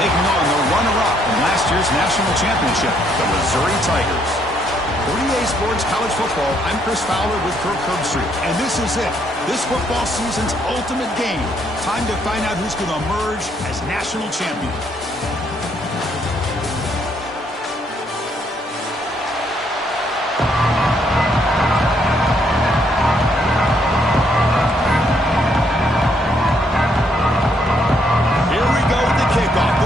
taking on the runner-up from last year's national championship, the Missouri Tigers. For EA Sports College Football, I'm Chris Fowler with Kirk Herbstreit, and this is it. This football season's ultimate game. Time to find out who's going to emerge as national champion.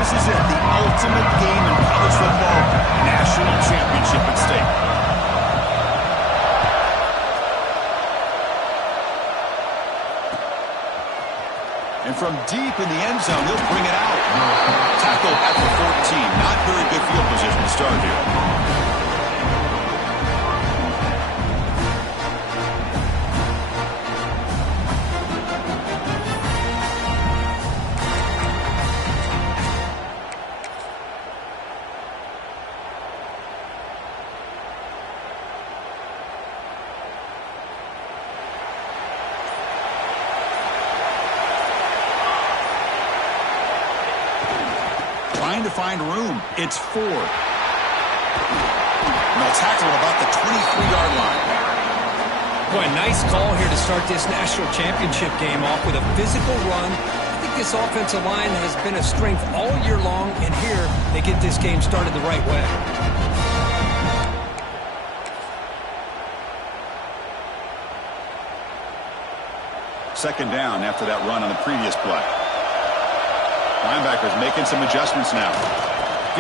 This is it, the ultimate game in college football, national championship at stake. And from deep in the end zone, he'll bring it out. Tackle at the 14. Not very good field position to start here. Trying to find room. It's Ford. And they'll tackle at about the 23-yard line. Boy, nice call here to start this national championship game off with a physical run. I think this offensive line has been a strength all year long, and here they get this game started the right way. Second down after that run on the previous play. Linebackers making some adjustments now.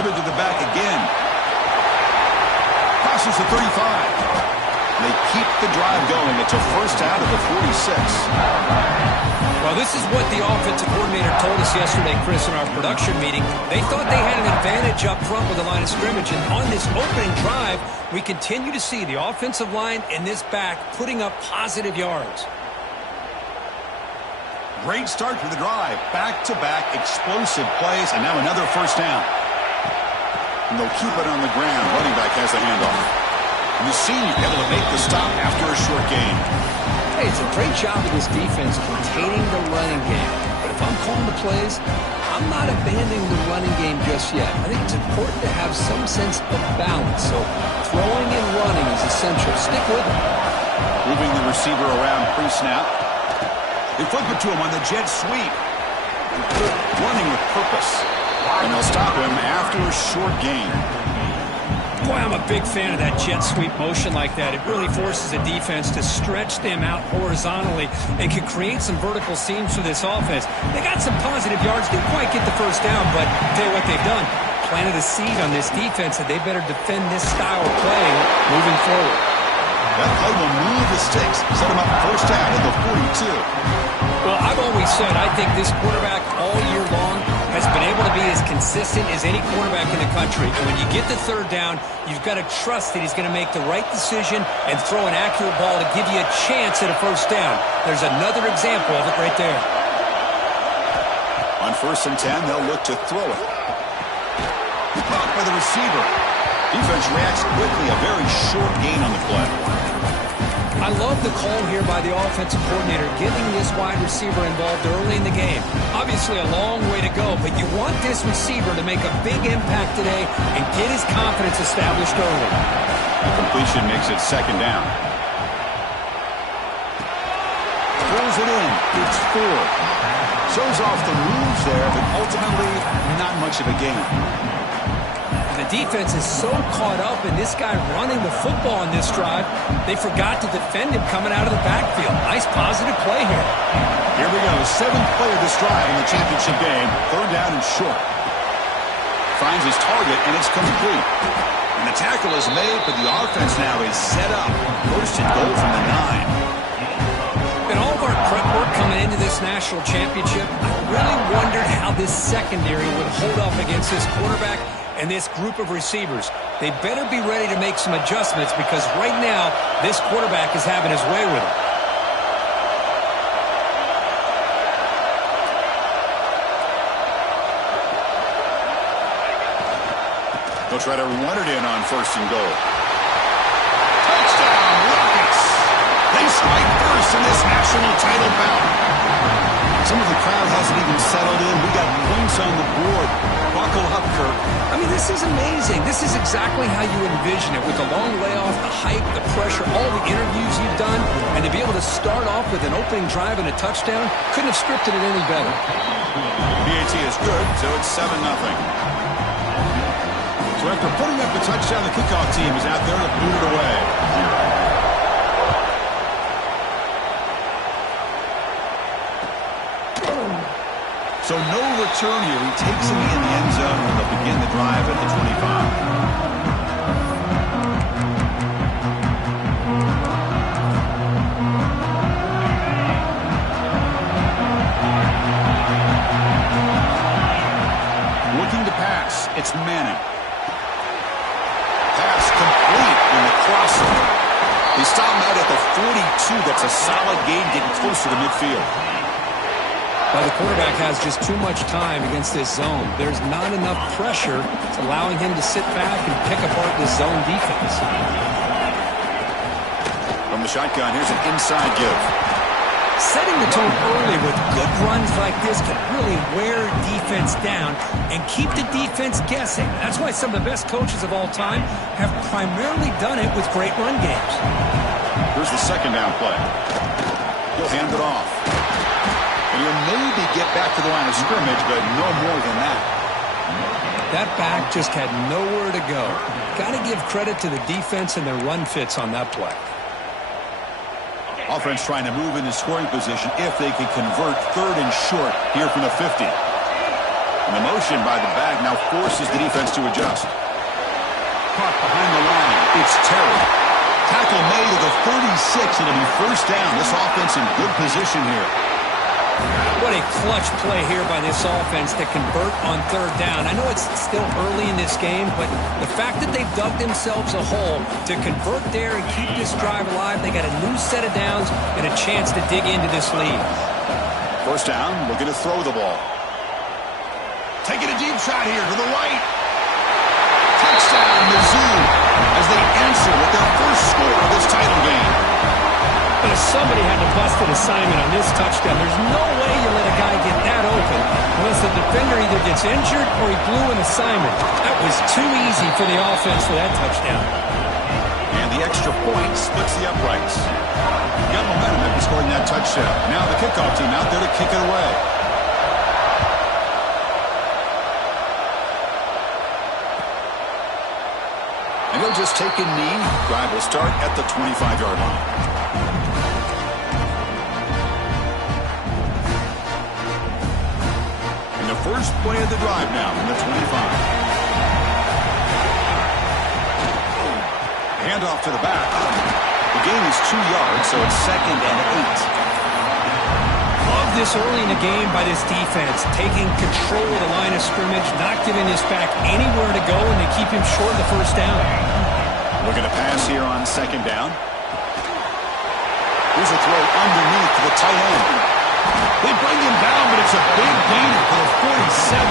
Give it to the back again. Passes to 35. They keep the drive going. It's a first out of the 46. Well, this is what the offensive coordinator told us yesterday, Chris, in our production meeting. They thought they had an advantage up front with the line of scrimmage. And on this opening drive, we continue to see the offensive line and this back putting up positive yards. Great start to the drive. Back-to-back explosive plays, and now another first down. And they'll keep it on the ground. Running back has the handoff. And the senior able to make the stop after a short gain. Hey, it's a great job of this defense containing the running game. But if I'm calling the plays, I'm not abandoning the running game just yet. I think it's important to have some sense of balance. So throwing and running is essential. Stick with it. Moving the receiver around pre-snap. They flip it to him on the jet sweep. Running with purpose. And they'll stop him after a short gain. Boy, I'm a big fan of that jet sweep motion like that. It really forces a defense to stretch them out horizontally and can create some vertical seams for this offense. They got some positive yards. Didn't quite get the first down, but I'll tell you what they've done. Planted a seed on this defense that they better defend this style of play moving forward. That play will move the sticks. Set him up first down at the 42. Well, I've always said I think this quarterback all year long has been able to be as consistent as any quarterback in the country. And when you get the third down, you've got to trust that he's going to make the right decision and throw an accurate ball to give you a chance at a first down. There's another example of it right there. On 1st and 10, they'll look to throw it. Blocked by the receiver. Defense reacts quickly. A very short gain on the play. I love the call here by the offensive coordinator, getting this wide receiver involved early in the game. Obviously a long way to go, but you want this receiver to make a big impact today and get his confidence established early. The completion makes it second down. Throws it in. It's Ford. Shows off the moves there, but ultimately not much of a gain. The defense is so caught up in this guy running the football on this drive, they forgot to defend him coming out of the backfield. Nice positive play here. Here we go. 7th play of this drive in the championship game. Third down and short. Finds his target, and it's complete. And the tackle is made, but the offense now is set up. First and goal from the 9. In all of our prep work coming into this national championship, I really wondered how this secondary would hold up against this quarterback and this group of receivers. They better be ready to make some adjustments because right now, this quarterback is having his way with it. They'll try to run it in on 1st and goal. Touchdown, Rockets! They strike first in this national title bout. Some of the crowd hasn't even settled in. We got points on the board. Buckle up, Kirk. I mean, this is amazing. This is exactly how you envision it, with the long layoff, the hype, the pressure, all the interviews you've done, and to be able to start off with an opening drive and a touchdown, couldn't have scripted it any better. PAT is good, so it's 7-0. So after putting up the touchdown, the kickoff team is out there to boot it away. So no return here. He takes it in the end zone and they'll begin the drive at the 25. Looking to pass. It's Manning. Pass complete in the crossover. He stopped out at the 42. That's a solid gain, getting closer to midfield. Well, the quarterback has just too much time against this zone. There's not enough pressure. It's allowing him to sit back and pick apart this zone defense. From the shotgun, here's an inside give. Setting the tone early with good runs like this can really wear defense down and keep the defense guessing. That's why some of the best coaches of all time have primarily done it with great run games. Here's the second down play. He'll hand it off. And he'll maybe get back to the line of scrimmage, but no more than that. That back just had nowhere to go. Got to give credit to the defense and their run fits on that play. Offense trying to move into scoring position if they can convert third and short here from the 50. And the motion by the back now forces the defense to adjust. Caught behind the line. It's Terry. Tackle made at the 36, and it'll be first down. This offense in good position here. What a clutch play here by this offense to convert on third down. I know it's still early in this game, but the fact that they've dug themselves a hole to convert there and keep this drive alive, they got a new set of downs and a chance to dig into this lead. First down, looking to throw the ball. Taking a deep shot here to the right. Touchdown, Mizzou, as they answer with their first score of this title game. But if somebody had to bust an assignment on this touchdown, there's no way you let a guy get that open unless the defender either gets injured or he blew an assignment. That was too easy for the offense for that touchdown. And the extra point splits the uprights. Got momentum after scoring that touchdown. Now the kickoff team out there to kick it away. And he'll just take a knee. Drive will start at the 25-yard line. First play of the drive now from the 25. Handoff to the back. The gain is 2 yards, so it's 2nd and 8. Love this early in the game by this defense, taking control of the line of scrimmage, not giving this back anywhere to go, and they keep him short of the first down. Looking to pass here on 2nd down. Here's a throw underneath to the tight end. They bring him down, but it's a big gainer for the 47.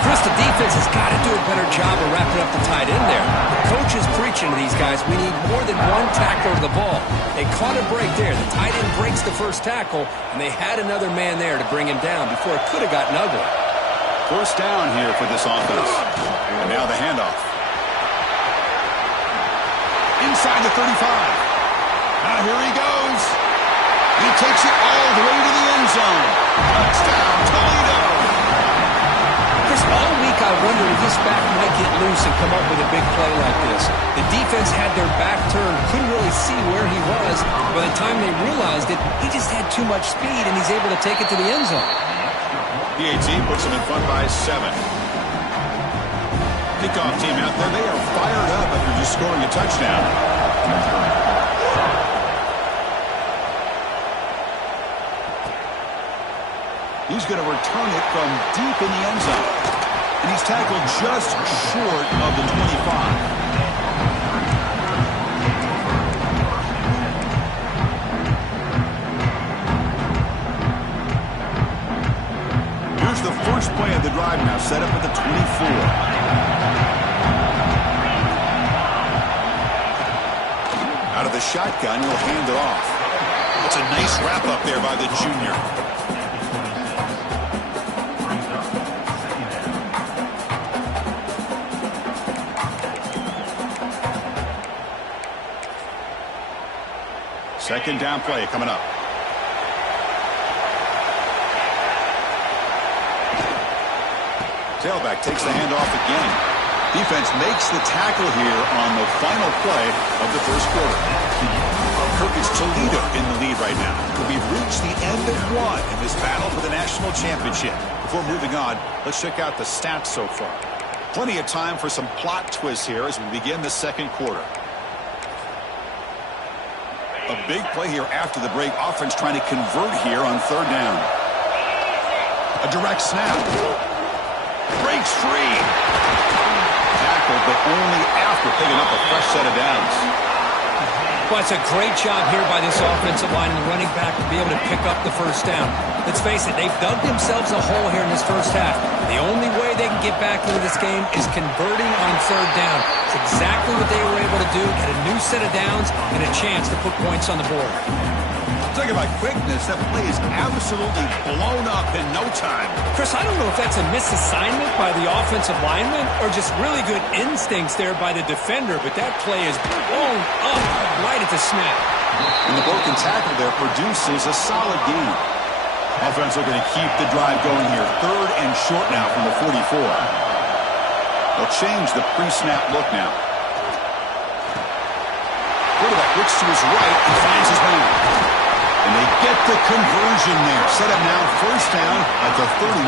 Chris, the defense has got to do a better job of wrapping up the tight end there. The coach is preaching to these guys, we need more than one tackle of the ball. They caught a break there. The tight end breaks the first tackle, and they had another man there to bring him down before it could have gotten ugly. First down here for this offense. And now the handoff. Inside the 35. Now here he goes. He takes it all the way to the end zone. Touchdown, Toledo. Chris, all week I wondered if this back might get loose and come up with a big play like this. The defense had their back turned, couldn't really see where he was. By the time they realized it, he just had too much speed, and he's able to take it to the end zone. PAT puts him in front by 7. Kickoff team out there, they are fired up after just scoring a touchdown. He's going to return it from deep in the end zone. And he's tackled just short of the 25. Here's the first play of the drive now, set up at the 24. Out of the shotgun, he'll hand it off. It's a nice wrap up there by the junior. Second down play coming up. Tailback takes the handoff again. Defense makes the tackle here on the final play of the first quarter. Kirkus Toledo in the lead right now. We've reached the end of one in this battle for the national championship. Before moving on, let's check out the stats so far. Plenty of time for some plot twists here as we begin the second quarter. A big play here after the break. Offense trying to convert here on third down. A direct snap. Breaks free. Tackle, but only after picking up a fresh set of downs. Well, it's a great job here by this offensive line and the running back to be able to pick up the first down. Let's face it, they've dug themselves a hole here in this first half. The only way they can get back into this game is converting on third down. It's exactly what they were able to do, get a new set of downs and a chance to put points on the board. Talking about quickness, that play is absolutely blown up in no time. Chris, I don't know if that's a misassignment by the offensive lineman or just really good instincts there by the defender, but that play is blown up right at the snap. And the broken tackle there produces a solid gain. Offense looking to keep the drive going here. Third and short now from the 44. They'll change the pre-snap look now. Quarterback looks to his right and finds his man. And they get the conversion there. Set up now first down at the 38.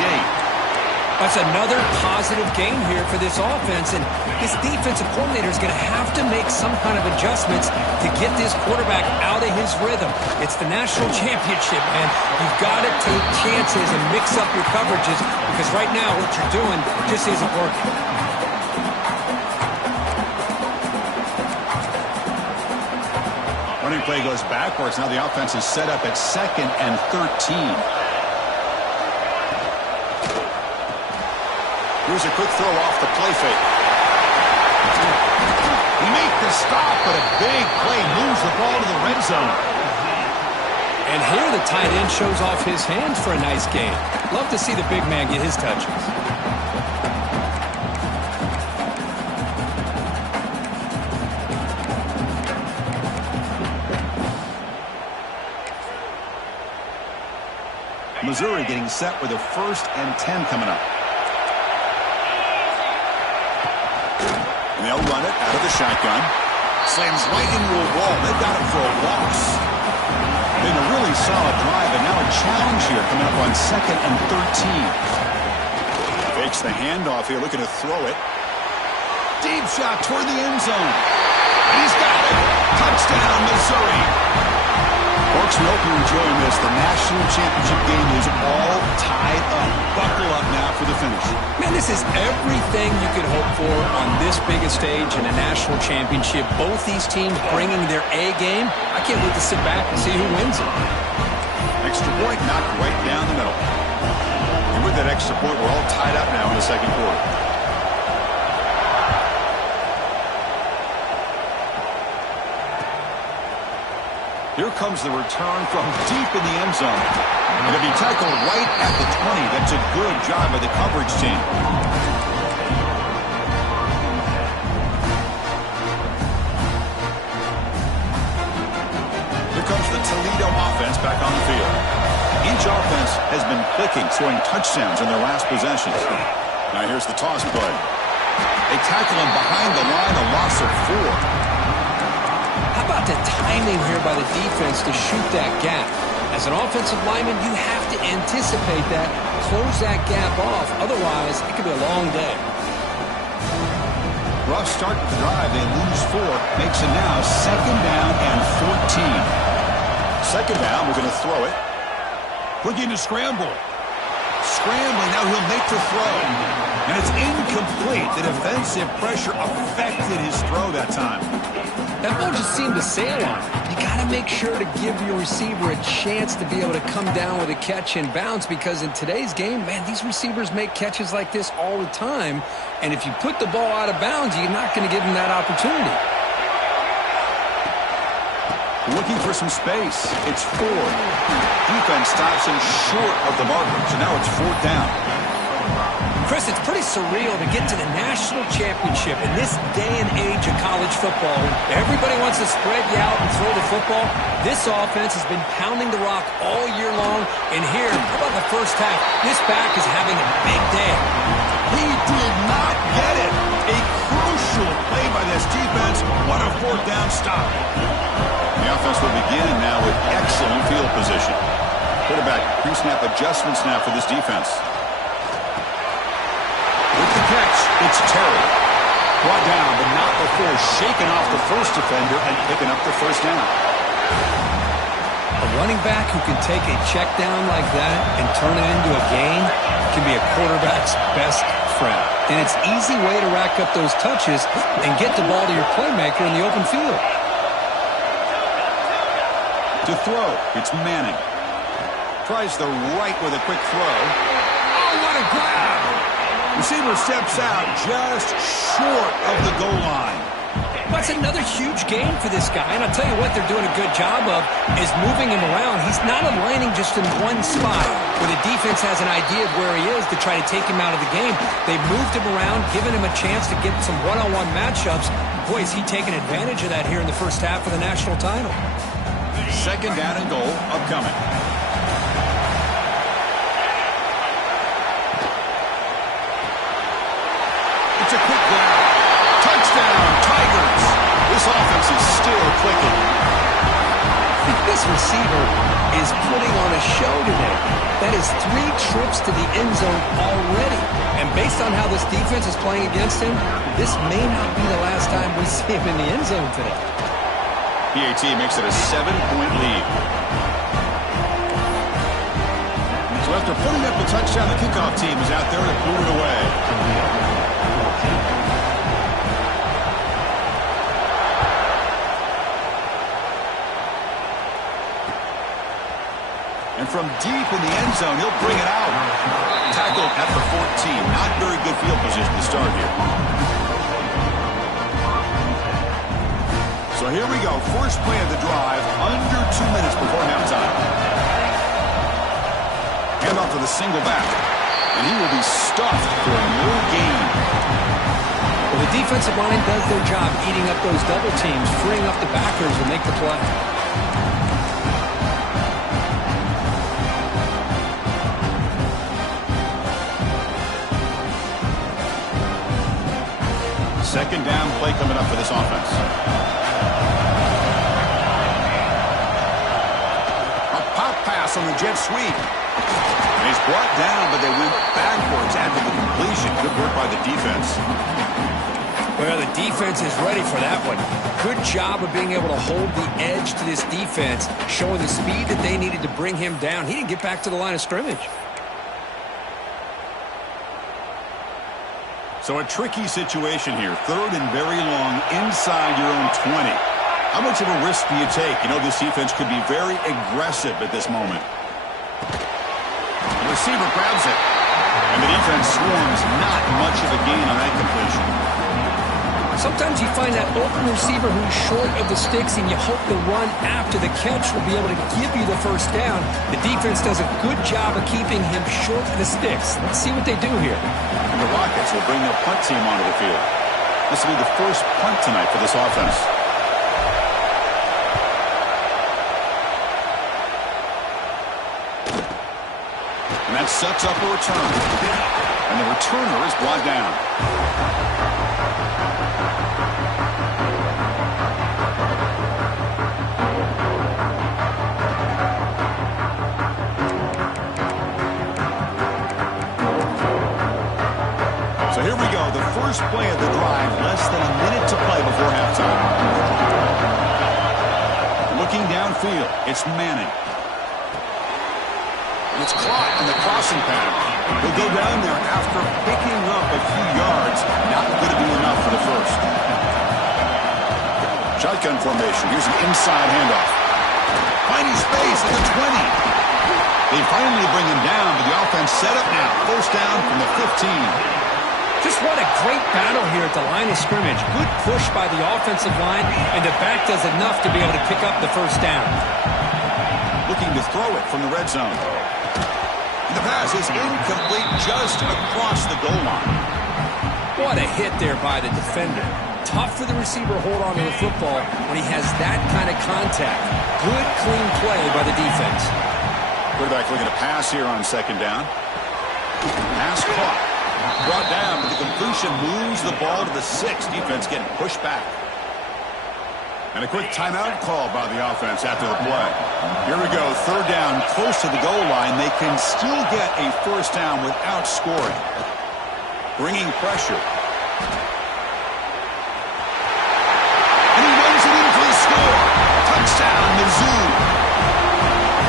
That's another positive gain here for this offense. And this defensive coordinator is going to have to make some kind of adjustments to get this quarterback out of his rhythm. It's the national championship, man. You've got to take chances and mix up your coverages because right now what you're doing just isn't working. Running play goes backwards. Now the offense is set up at 2nd and 13. Here's a quick throw off the play fake. He made the stop, but a big play moves the ball to the red zone. And here the tight end shows off his hands for a nice gain. Love to see the big man get his touches. Missouri getting set with a 1st and 10 coming up. And they'll run it out of the shotgun. Slams right into a wall. They've got it for a loss. Been a really solid drive, and now a challenge here coming up on 2nd and 13. Fakes the handoff here, looking to throw it. Deep shot toward the end zone. He's got it. Touchdown, Missouri. Folks, we hope you're enjoying this. The national championship game is all tied up. Buckle up now for the finish. Man, this is everything you could hope for on this biggest stage in a national championship. Both these teams bringing their A game. I can't wait to sit back and see who wins it. Extra point knocked right down the middle. And with that extra point, we're all tied up now in the second quarter. Here comes the return from deep in the end zone. And it'll be tackled right at the 20. That's a good job by the coverage team. Here comes the Toledo offense back on the field. Each offense has been clicking, scoring touchdowns in their last possessions. Now here's the toss play. They tackle him behind the line, a loss of 4. How about the timing here by the defense to shoot that gap? As an offensive lineman, you have to anticipate that, close that gap off. Otherwise, it could be a long day. Rough start to the drive. They lose 4. Makes it now 2nd down and 14. 2nd down, we're going to throw it. Looking to scramble. Scrambling, now he'll make the throw. And it's incomplete. The defensive pressure affected his throw that time. That ball just seemed to sail on him. You got to make sure to give your receiver a chance to be able to come down with a catch and bounce because in today's game, man, these receivers make catches like this all the time. And if you put the ball out of bounds, you're not going to give them that opportunity. Looking for some space. It's 4. Defense stops him short of the marker, so now it's 4th down. Chris, it's pretty surreal to get to the national championship in this day and age of college football. When everybody wants to spread you out and throw the football, this offense has been pounding the rock all year long. And here, how about the first half? This back is having a big day. He did not get it. A crucial play by this defense. What a fourth down stop. The offense will begin now with excellent field position. Quarterback pre-snap adjustments now for this defense. With the catch, it's Terry. Brought down, but not before shaking off the first defender and picking up the first down. A running back who can take a check down like that and turn it into a gain can be a quarterback's best friend. And it's an easy way to rack up those touches and get the ball to your playmaker in the open field. To throw, it's Manning. Tries the right with a quick throw. Oh, what a grab! Receiver steps out just short of the goal line. That's another huge gain for this guy. And I'll tell you what they're doing a good job of is moving him around. He's not aligning just in one spot where the defense has an idea of where he is to try to take him out of the game. They've moved him around, given him a chance to get some one-on-one matchups. Boy, is he taking advantage of that here in the first half of the national title. Second down and goal upcoming. It's a quick grab. Touchdown, Tigers. This offense is still clicking. This receiver is putting on a show today. That is 3 trips to the end zone already. And based on how this defense is playing against him, this may not be the last time we see him in the end zone today. PAT makes it a 7-point lead. So after putting up a touchdown, the kickoff team is out there to boot it away. And from deep in the end zone, he'll bring it out. Tackled at the 14. Not very good field position to start here. So here we go. First play of the drive, under 2 minutes before halftime. Hand off to the single back. And he will be stuffed for no gain. Well, the defensive line does their job eating up those double teams, freeing up the backers to make the play. Second down play coming up for this offense. A pop pass on the jet sweep. And he's brought down, but they went backwards after the completion. Good work by the defense. Well, the defense is ready for that one. Good job of being able to hold the edge to this defense, showing the speed that they needed to bring him down. He didn't get back to the line of scrimmage. So a tricky situation here. Third and very long inside your own 20. How much of a risk do you take? You know, this defense could be very aggressive at this moment. The receiver grabs it. And the defense swarms. Not much of a gain on that completion. Sometimes you find that open receiver who's short of the sticks, and you hope the run after the catch will be able to give you the first down. The defense does a good job of keeping him short of the sticks. Let's see what they do here. And the Rockets will bring their punt team onto the field. This will be the first punt tonight for this offense. And that sets up a return. And the returner is brought down. So here we go, the first play of the drive, less than a minute to play before halftime. Looking downfield, it's Manning. And it's caught in the crossing pattern. He'll go down there after picking up a few yards. Not going to be enough for the first. Shotgun formation, here's an inside handoff. Finding space at the 20. They finally bring him down, but the offense set up now. First down from the 15. Just what a great battle here at the line of scrimmage. Good push by the offensive line, and the back does enough to be able to pick up the first down. Looking to throw it from the red zone. the pass is incomplete just across the goal line. What a hit there by the defender. Tough for the receiver to hold on to the football when he has that kind of contact. Good, clean play by the defense. Quarterback looking to pass here on second down. Pass caught. Brought down, but the completion moves the ball to the 6. Defense getting pushed back. And a quick timeout call by the offense after the play. Here we go, third down, close to the goal line. They can still get a first down without scoring. Bringing pressure. And he runs it in for the score. Touchdown, Mizzou.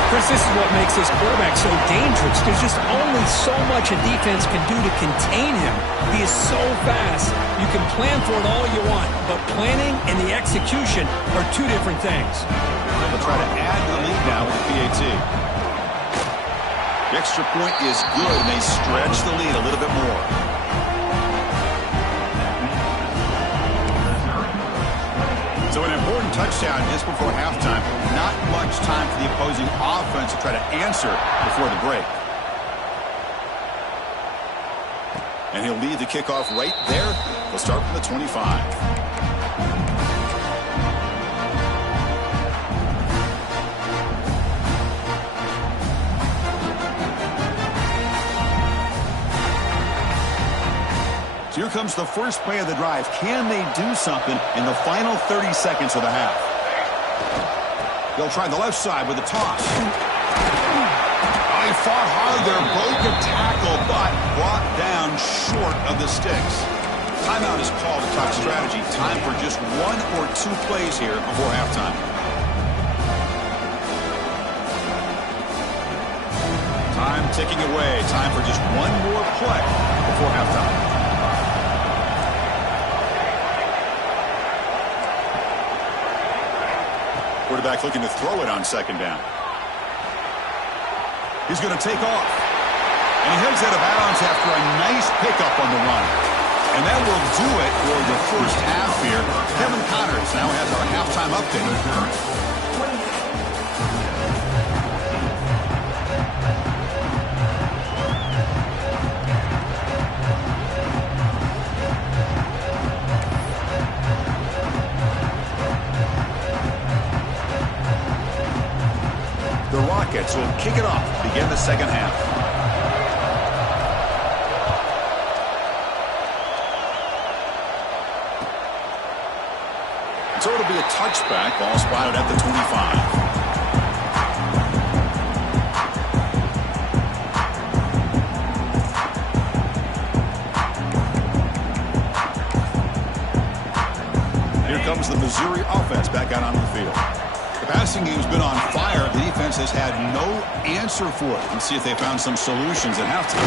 Chris, this is what makes this quarterback so dangerous. There's just only so much a defense can do to contain him. He is so fast. You can plan for it all you want, but planning and the execution are two different things. They'll try to add to the lead now with the PAT. The extra point is good, and they stretch the lead a little bit more. So an important touchdown is before halftime. Not much time for the opposing offense to try to answer before the break. And he'll lead the kickoff right there. They'll start from the 25. Here comes the first play of the drive. Can they do something in the final 30 seconds of the half? They'll try the left side with a toss. They fought hard there, broke a tackle, but brought down short of the sticks. Timeout is called to talk strategy. Time for just 1 or 2 plays here before halftime. Time ticking away. Time for just 1 more play before halftime. Quarterback looking to throw it on second down. He's going to take off. And he heads out of bounds after a nice pickup on the run. And that will do it for the first half here. Kevin Connors now has our halftime update. Rockets will kick it off, begin the second half. So it'll be a touchback, ball spotted at the 25. Here comes the Missouri offense back out onto the field. The passing game's been on fire. The defense has had no answer for it. Let's see if they found some solutions at halftime.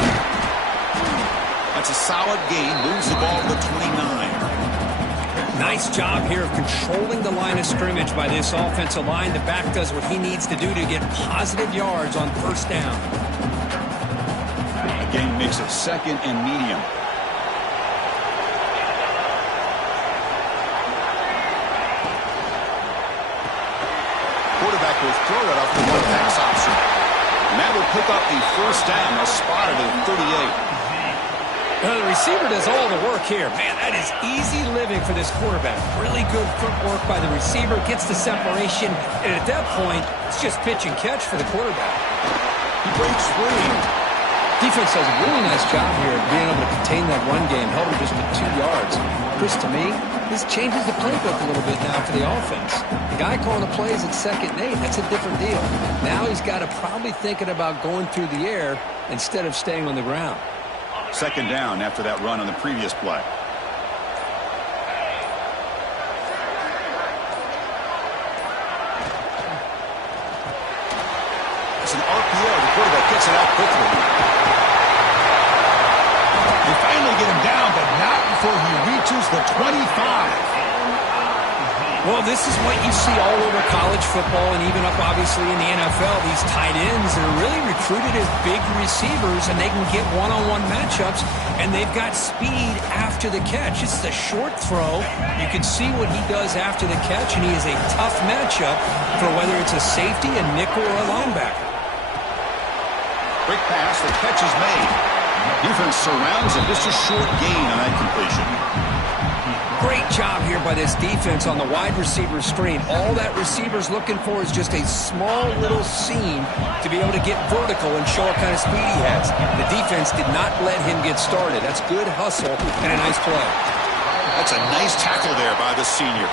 That's a solid gain. Moves the ball to the 29. Nice job here of controlling the line of scrimmage by this offensive line. The back does what he needs to do to get positive yards on first down. The game makes it second and medium. Quarterback will throw it off the one pass option. And that will pick up the first down. They'll spot it at 38. Now the receiver does all the work here. Man, that is easy living for this quarterback. Really good footwork by the receiver. Gets the separation. And at that point, it's just pitch and catch for the quarterback. He breaks free. Defense does a really nice job here of being able to contain that run game. Held him just to 2 yards. Chris, to me, this changes the playbook a little bit now for the offense. The guy calling the plays at 2nd and 8, that's a different deal. Now he's got to probably thinking about going through the air instead of staying on the ground. Second down after that run on the previous play. It's an RPO. The quarterback gets it out quickly. They finally get him down, but not before he reaches the 25. Well, this is what you see all over college football and even up, obviously, in the NFL. These tight ends are really recruited as big receivers, and they can get one-on-one matchups, and they've got speed after the catch. It's a short throw. You can see what he does after the catch, and he is a tough matchup for whether it's a safety, a nickel, or a linebacker. Quick pass, the catch is made. Defense surrounds him. Just a short gain on that completion. Great job here by this defense on the wide receiver screen. All that receiver's looking for is just a small little seam to be able to get vertical and show what kind of speed he has. The defense did not let him get started. That's good hustle and a nice play. That's a nice tackle there by the senior.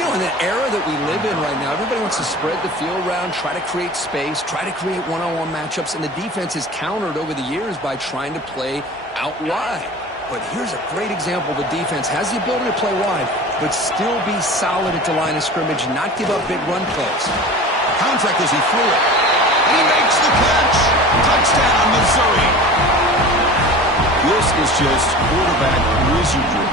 You know, in the era that we live in right now, everybody wants to spread the field around, try to create space, try to create one-on-one matchups, and the defense is countered over the years by trying to play out wide. But here's a great example. The defense has the ability to play wide, but still be solid at the line of scrimmage, not give up big run plays. Contact as he threw it. And he makes the catch. Touchdown, Missouri. This is just quarterback wizardry.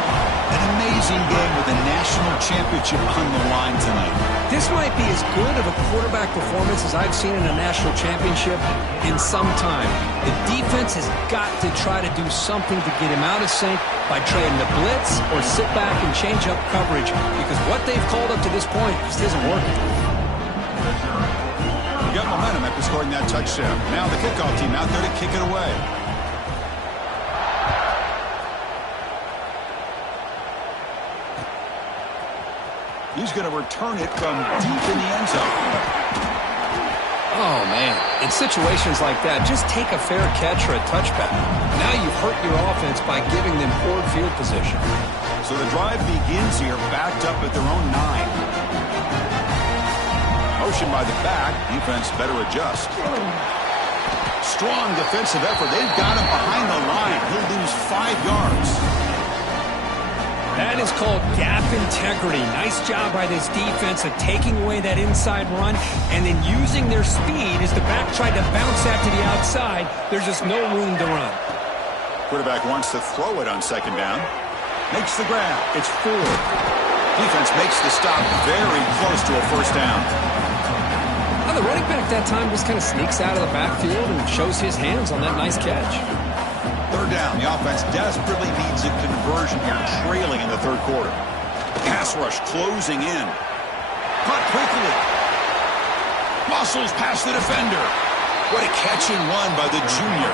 An amazing game with a national championship on the line tonight. This might be as good of a quarterback performance as I've seen in a national championship in some time. The defense has got to try to do something to get him out of sync by trying to blitz or sit back and change up coverage, because what they've called up to this point just isn't working. You got momentum after scoring that touchdown. Now the kickoff team out there to kick it away. He's going to return it from deep in the end zone. Oh, man. In situations like that, just take a fair catch or a touchback. Now you've hurt your offense by giving them poor field position. So the drive begins here, backed up at their own 9. Motion by the back. Defense better adjust. Strong defensive effort. They've got him behind the line. He'll lose 5 yards. That is called gap integrity. Nice job by this defense of taking away that inside run and then using their speed as the back tried to bounce that to the outside. There's just no room to run. Quarterback wants to throw it on second down. Makes the grab. It's 4. Defense makes the stop very close to a first down. Now the running back that time just kind of sneaks out of the backfield and shows his hands on that nice catch. Third down. The offense desperately needs a conversion here, trailing in the third quarter. Pass rush closing in. Caught quickly. Muscles past the defender. What a catch and run by the junior.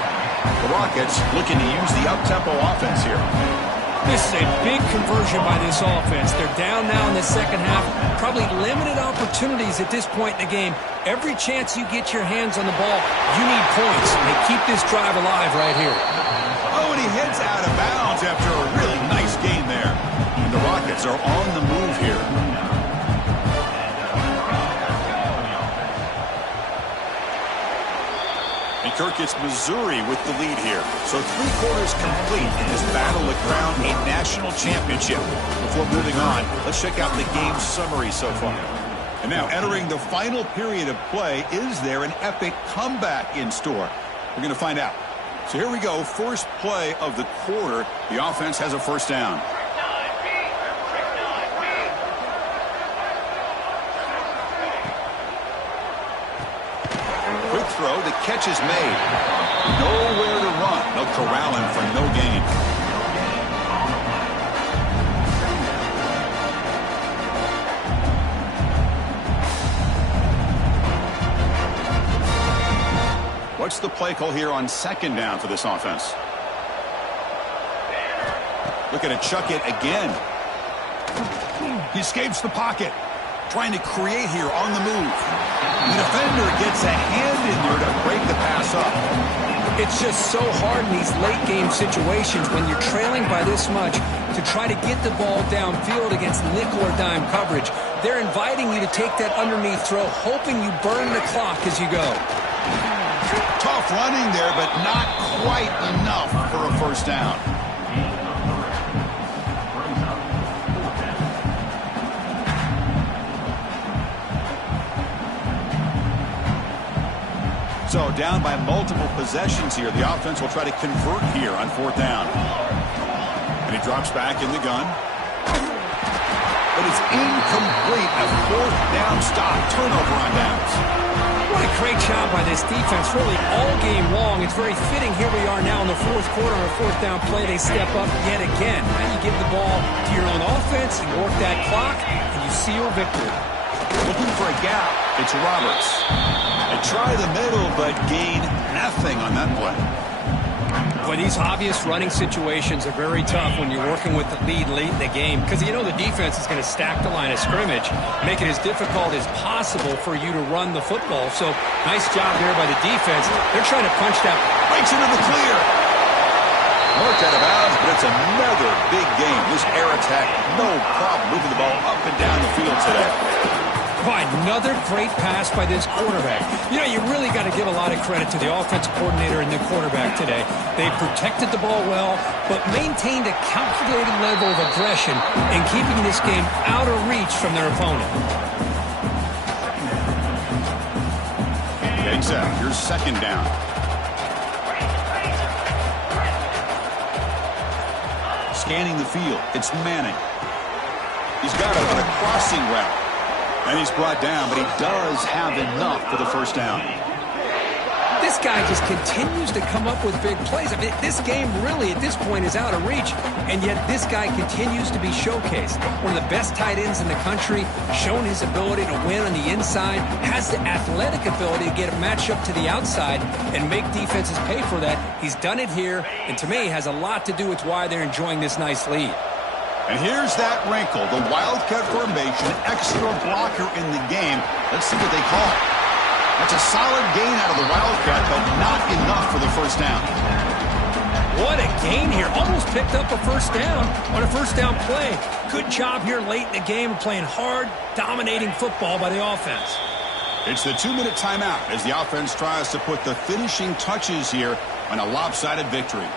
The Rockets looking to use the up-tempo offense here. This is a big conversion by this offense. They're down now in the second half. Probably limited opportunities at this point in the game. Every chance you get your hands on the ball, you need points. They keep this drive alive right here. Oh, and he heads out of bounds after a really nice game there. And the Rockets are on the move here. And Kirk, it's Missouri with the lead here. So 3 quarters complete in this battle to crown a national championship. Before moving on, let's check out the game summary so far. And now entering the final period of play, is there an epic comeback in store? We're going to find out. So here we go, first play of the quarter. The offense has a first down. Quick throw, the catch is made. Nowhere to run. They'll corral him for no gain. What's the play call here on second down for this offense? Looking to chuck it again. He escapes the pocket. Trying to create here on the move. The defender gets a hand in there to break the pass up. It's just so hard in these late game situations when you're trailing by this much to try to get the ball downfield against nickel or dime coverage. They're inviting you to take that underneath throw, hoping you burn the clock as you go. Tough running there, but not quite enough for a first down. So down by multiple possessions here. The offense will try to convert here on fourth down. And he drops back in the gun. But it's incomplete. A fourth down stop. Turnover on downs. What a great job by this defense, really all game long. It's very fitting. Here we are now in the fourth quarter on a fourth down play. They step up yet again. Now you give the ball to your own offense, you work that clock, and you seal victory. Looking for a gap. It's Roberts. They try the middle, but gain nothing on that play. Well, these obvious running situations are very tough when you're working with the lead late in the game because you know the defense is going to stack the line of scrimmage, make it as difficult as possible for you to run the football. So, nice job there by the defense. They're trying to punch that right into the clear. Marked out of bounds, but it's another big game. This air attack, no problem moving the ball up and down the field today. By another great pass by this quarterback. You know, you really got to give a lot of credit to the offensive coordinator and the quarterback today. They protected the ball well, but maintained a calculated level of aggression in keeping this game out of reach from their opponent. Eggs out. Here's second down. Scanning the field. It's Manning. He's got it on a crossing route. And he's brought down, but he does have enough for the first down. This guy just continues to come up with big plays. I mean, this game really, at this point, is out of reach, and yet this guy continues to be showcased. One of the best tight ends in the country, shown his ability to win on the inside, has the athletic ability to get a matchup to the outside and make defenses pay for that. He's done it here, and to me, has a lot to do with why they're enjoying this nice lead. And here's that wrinkle, the Wildcat formation, extra blocker in the game. Let's see what they call it. That's a solid gain out of the Wildcat, but not enough for the first down. What a gain here. Almost picked up a first down on a first down play. Good job here late in the game, playing hard, dominating football by the offense. It's the 2-minute timeout as the offense tries to put the finishing touches here on a lopsided victory.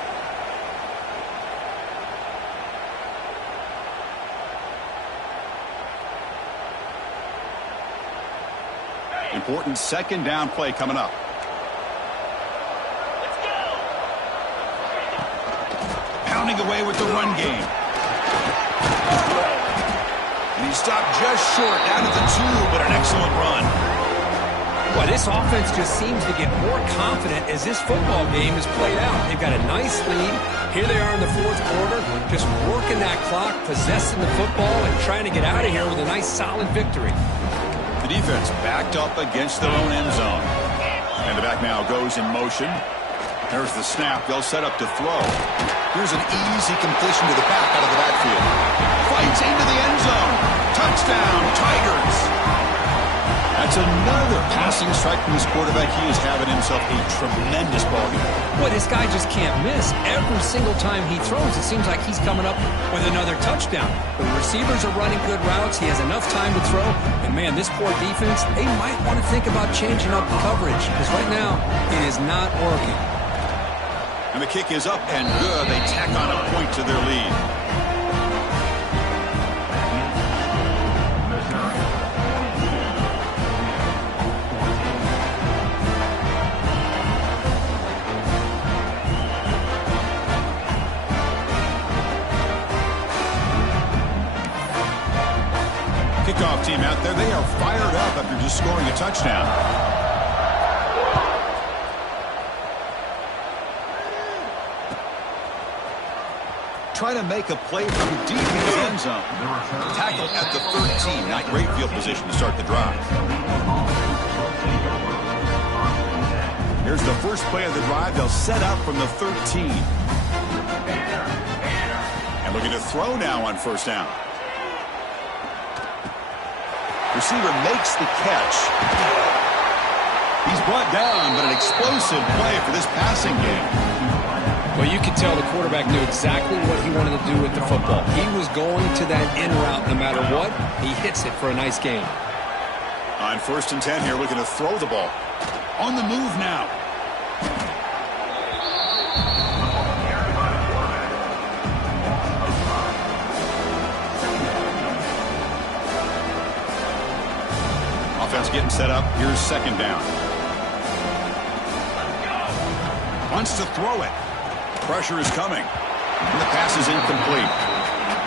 Important second down play coming up. Let's go. Pounding away with the run game. And he stopped just short, down at the 2, but an excellent run. Well, this offense just seems to get more confident as this football game is played out. They've got a nice lead. Here they are in the fourth quarter, just working that clock, possessing the football, and trying to get out of here with a nice, solid victory. The defense backed up against their own end zone. And the back now goes in motion. There's the snap. They'll set up to throw. Here's an easy completion to the back out of the backfield. Fights into the end zone. Touchdown, Tigers. That's another passing strike from this quarterback. He is having himself a tremendous ball game. Boy, this guy just can't miss. Every single time he throws, it seems like he's coming up with another touchdown. The receivers are running good routes. He has enough time to throw. And, man, this poor defense, they might want to think about changing up the coverage because right now it is not working. And the kick is up and good. They tack on a point to their lead. Kickoff team out there, they are fired up after just scoring a touchdown. Try to make a play from deep in the end zone. Tackle at the 13, not great field position to start the drive. Here's the first play of the drive. They'll set up from the 13. And looking to throw now on first down. Receiver makes the catch. He's brought down, but an explosive play for this passing game. Well, you can tell the quarterback knew exactly what he wanted to do with the football. He was going to that in route no matter what. He hits it for a nice gain. On 1st and 10 here, looking to throw the ball. On the move now. Offense getting set up. Here's second down. Wants to throw it. Pressure is coming. And the pass is incomplete.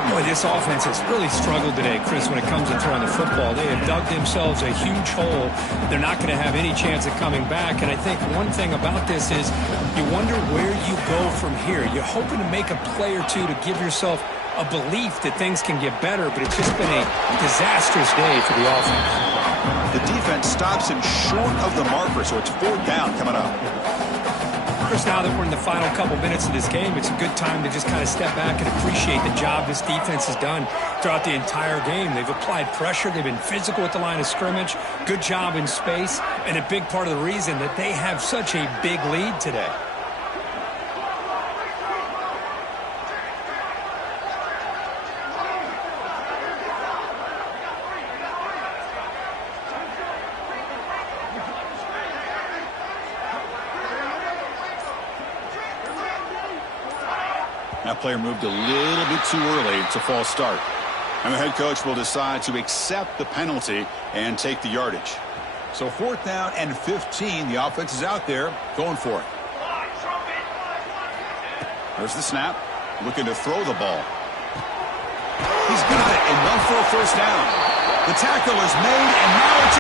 Boy, this offense has really struggled today, Chris, when it comes to throwing the football. They have dug themselves a huge hole. They're not going to have any chance of coming back. And I think one thing about this is you wonder where you go from here. You're hoping to make a play or two to give yourself a belief that things can get better, but it's just been a disastrous day for the offense. The defense stops him short of the marker, so it's 4th down coming up. Chris, now that we're in the final couple minutes of this game, it's a good time to just kind of step back and appreciate the job this defense has done throughout the entire game. They've applied pressure. They've been physical at the line of scrimmage. Good job in space, and a big part of the reason that they have such a big lead today. That player moved a little bit too early. It's a false start. And the head coach will decide to accept the penalty and take the yardage. So 4th down and 15. The offense is out there going for it. There's the snap. Looking to throw the ball. He's got it and one for a first down. The tackle is made, and now it's